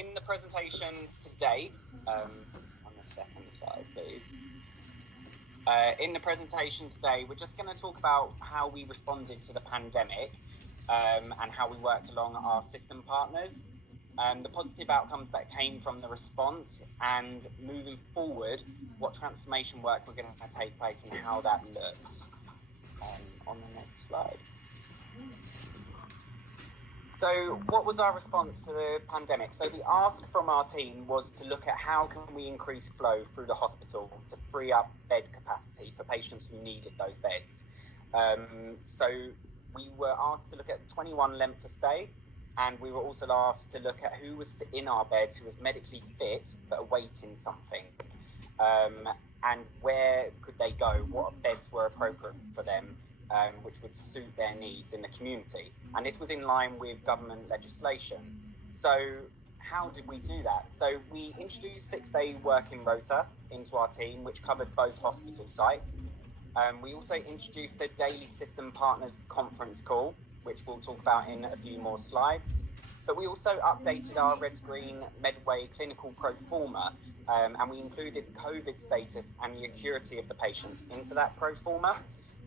in the presentation today, on the second slide, please. In the presentation today, we're just going to talk about how we responded to the pandemic and how we worked along our system partners, the positive outcomes that came from the response, and moving forward, what transformation work we're going to take place and how that looks. On the next slide. So what was our response to the pandemic? So the ask from our team was to look at how can we increase flow through the hospital to free up bed capacity for patients who needed those beds. So we were asked to look at 21 length of stay, and we were also asked to look at who was in our beds who was medically fit but awaiting something, and where could they go, what beds were appropriate for them, which would suit their needs in the community. And this was in line with government legislation. So how did we do that? So we introduced 6-day working rota into our team, which covered both hospital sites. We also introduced the daily system partners conference call, which we'll talk about in a few more slides. But we also updated our Red-Green Medway clinical pro forma, and we included the COVID status and the acuity of the patients into that pro forma.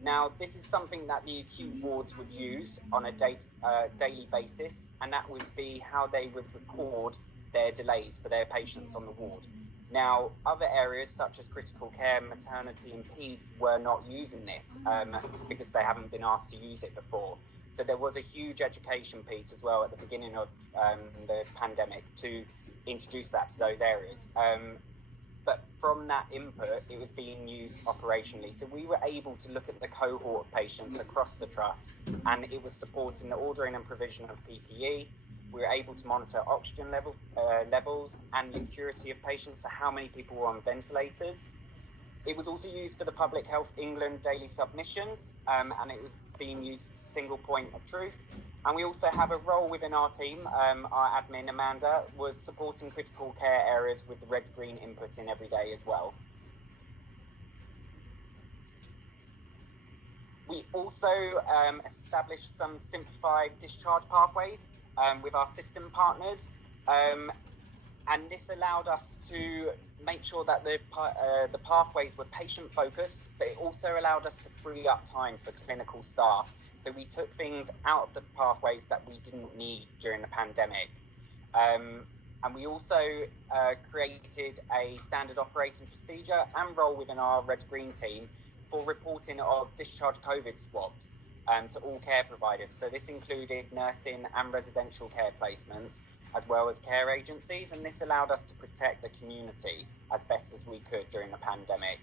Now, this is something that the acute wards would use on a daily basis, and that would be how they would record their delays for their patients on the ward. Now, other areas such as critical care, maternity and peds were not using this because they haven't been asked to use it before. So there was a huge education piece as well at the beginning of the pandemic to introduce that to those areas. But from that input, it was being used operationally. So we were able to look at the cohort of patients across the trust, and it was supporting the ordering and provision of PPE. We were able to monitor oxygen levels and the acuity of patients, so how many people were on ventilators. It was also used for the Public Health England daily submissions, and it was being used as a single point of truth. And we also have a role within our team. Our admin, Amanda, was supporting critical care areas with the red-green input in every day as well. We also established some simplified discharge pathways with our system partners. And this allowed us to make sure that the pathways were patient-focused, but it also allowed us to free up time for clinical staff. So we took things out of the pathways that we didn't need during the pandemic. And we also created a standard operating procedure and role within our red-green team for reporting of discharge COVID swabs to all care providers. So this included nursing and residential care placements, as well as care agencies, and this allowed us to protect the community as best as we could during the pandemic.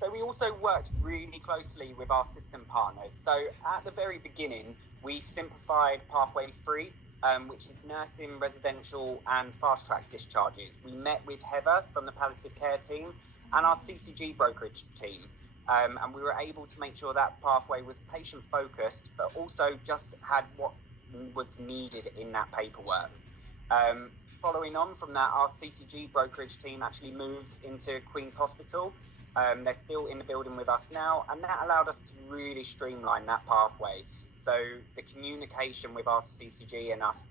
So we also worked really closely with our system partners. So at the very beginning, we simplified Pathway 3, which is nursing, residential and fast-track discharges. We met with Heather from the palliative care team and our CCG brokerage team. And we were able to make sure that pathway was patient-focused, but also just had what was needed in that paperwork. Following on from that, our CCG brokerage team actually moved into Queen's Hospital. They're still in the building with us now, and that allowed us to really streamline that pathway. So the communication with our CCG and us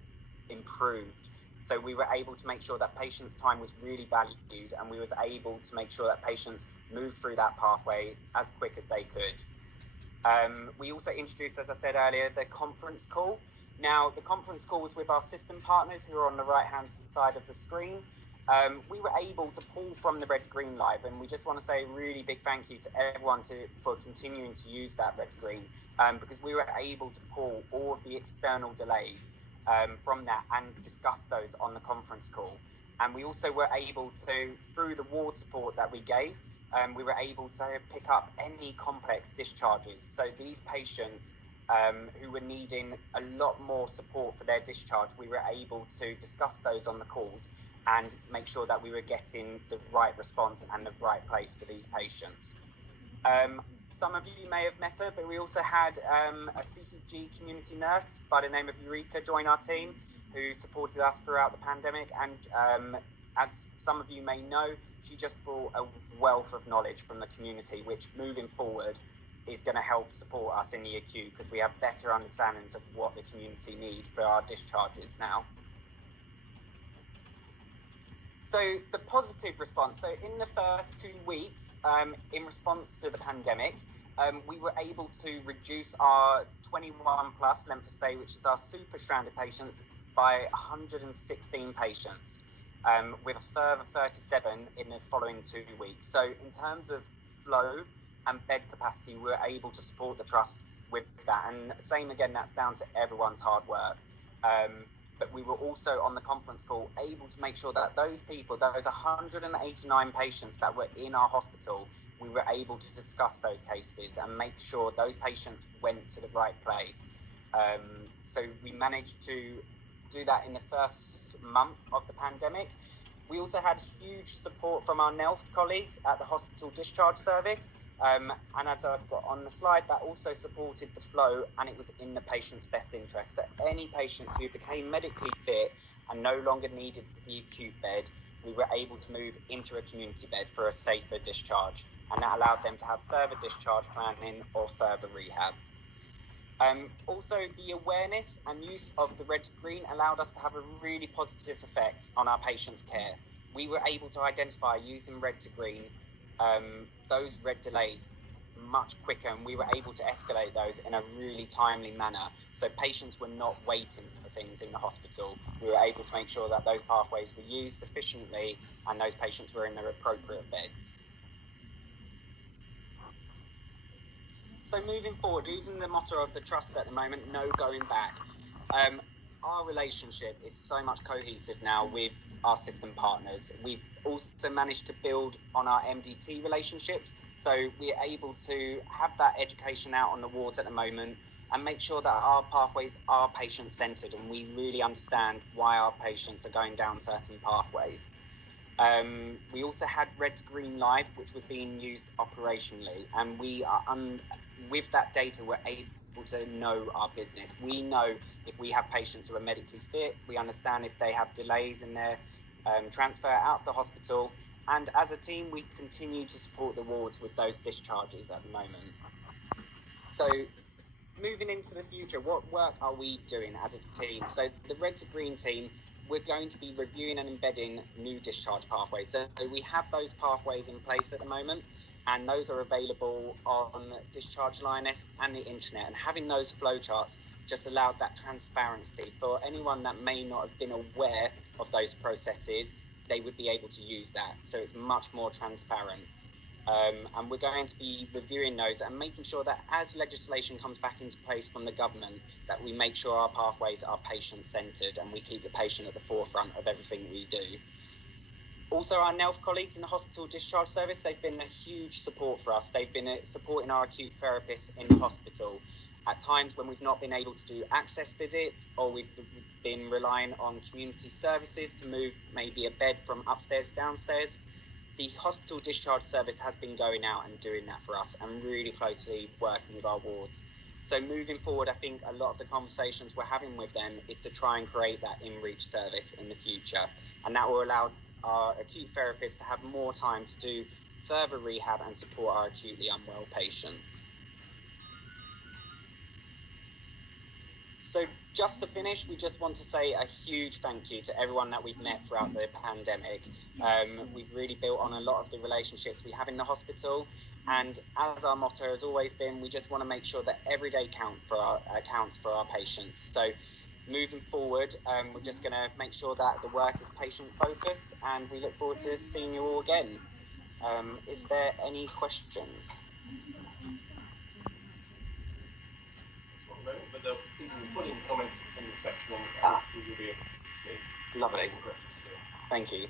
improved. So we were able to make sure that patients' time was really valued, and we was able to make sure that patients moved through that pathway as quick as they could. We also introduced, as I said earlier, the conference call. Now, the conference call was with our system partners who are on the right-hand side of the screen. We were able to pull from the Red-Green Live, and we just want to say a really big thank you to everyone for continuing to use that Red-Green, because we were able to pull all of the external delays from that and discuss those on the conference call. And we also were able to, through the ward support that we gave, we were able to pick up any complex discharges. So these patients who were needing a lot more support for their discharge, we were able to discuss those on the calls and make sure that we were getting the right response and the right place for these patients. Some of you may have met her, but we also had a CCG community nurse by the name of Eureka join our team, who supported us throughout the pandemic. And as some of you may know, she just brought a wealth of knowledge from the community, which moving forward is going to help support us in the acute, because we have better understandings of what the community need for our discharges now. So the positive response, so in the first 2 weeks, in response to the pandemic, we were able to reduce our 21 plus length of stay, which is our super stranded patients, by 116 patients, with a further 37 in the following 2 weeks. So in terms of flow and bed capacity, we were able to support the trust with that. And same again, that's down to everyone's hard work. But we were also on the conference call able to make sure that those people, those 189 patients that were in our hospital, we were able to discuss those cases and make sure those patients went to the right place. So we managed to do that in the first month of the pandemic. We also had huge support from our NELF colleagues at the hospital discharge service. And as I've got on the slide, that also supported the flow, and it was in the patient's best interest. So any patients who became medically fit and no longer needed the acute bed, we were able to move into a community bed for a safer discharge, and that allowed them to have further discharge planning or further rehab. Also, the awareness and use of the red to green allowed us to have a really positive effect on our patients' care. We were able to identify, using red to green, those red delays much quicker, and we were able to escalate those in a really timely manner. So patients were not waiting for things in the hospital. We were able to make sure that those pathways were used efficiently and those patients were in their appropriate beds. So moving forward, using the motto of the trust at the moment, no going back. Our relationship is so much cohesive now with our system partners. We've also managed to build on our MDT relationships, so we're able to have that education out on the wards at the moment and make sure that our pathways are patient-centred and we really understand why our patients are going down certain pathways. We also had Red to Green Live, which was being used operationally, and we are with that data, we're able to know our business. We know if we have patients who are medically fit, we understand if they have delays in their transfer out of the hospital, and as a team, we continue to support the wards with those discharges at the moment. So moving into the future, what work are we doing as a team? So the Red to Green team, we're going to be reviewing and embedding new discharge pathways. So we have those pathways in place at the moment, and those are available on Discharge Lioness and the internet. And having those flowcharts just allowed that transparency for anyone that may not have been aware of those processes. They would be able to use that. So it's much more transparent. And we're going to be reviewing those and making sure that as legislation comes back into place from the government, that we make sure our pathways are patient-centred and we keep the patient at the forefront of everything we do. Also, our NELF colleagues in the hospital discharge service, they've been a huge support for us. They've been supporting our acute therapists in the hospital at times when we've not been able to do access visits, or we've been relying on community services to move maybe a bed from upstairs to downstairs. The hospital discharge service has been going out and doing that for us and really closely working with our wards. So moving forward, I think a lot of the conversations we're having with them is to try and create that in-reach service in the future. And that will allow our acute therapists to have more time to do further rehab and support our acutely unwell patients. So just to finish, we just want to say a huge thank you to everyone that we've met throughout the pandemic. We've really built on a lot of the relationships we have in the hospital. And as our motto has always been, we just want to make sure that every day counts for our patients. So moving forward, we're just going to make sure that the work is patient-focused, and we look forward to seeing you all again. Is there any questions? But you can put in comments in the section on the will be able to see. Lovely. Thank you.